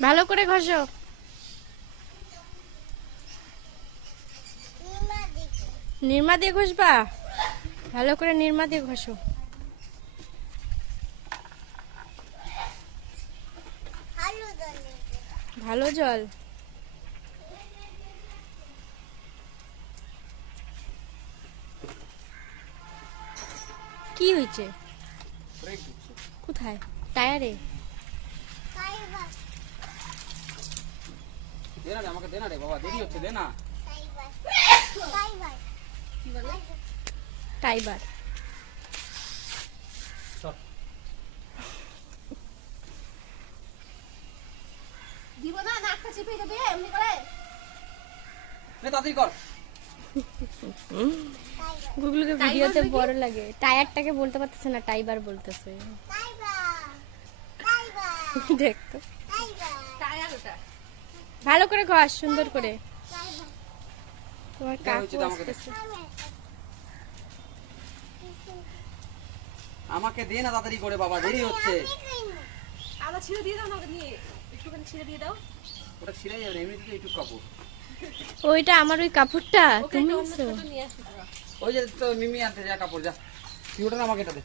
ভালো করে ঘষো। নির্মা দিয়ে ঘষবা, ভালো করে নির্মা দিয়ে ঘষো। ভালো জল। কি হয়েছে? কোথায়? টায়ারে? আমাকে দে না রে বাবা, দেরি হচ্ছে, দে না। টাইবার। দিব না, নাকটা চিপে দেবে এমনি করে। নে তাড়াতাড়ি কর। গুগলকে ভিডিওতে বড় লাগে, টায়ারটাকে বলতে পারতেছে না, টাইবার বলতেছে। দেখতো টায়ার ওটা। ভালো করে ঘষ, সুন্দর করে। তোমার এটা কাকু হচ্ছে তো আমাকে দে। আসতেছে। আমাকে দে না তাড়াতাড়ি করে বাবা, দেরি হচ্ছে। আবার ছিঁড়ে দিয়ে দাও না, ওটা নিয়ে একটুখানি ছিঁড়ে দিয়ে দাও। ওটা ছিঁড়ে যাবে, এমনিতে তো একটু কাপড়। ওইটা আমার ওই কাপড়টা ওকে তুমি একটা অন্য নিছো? ছোট নিয়ে আসো। ওই যে তো মিমি আনতে যা কাপড়, যা তুই ওটা না, আমাকে এটা দে।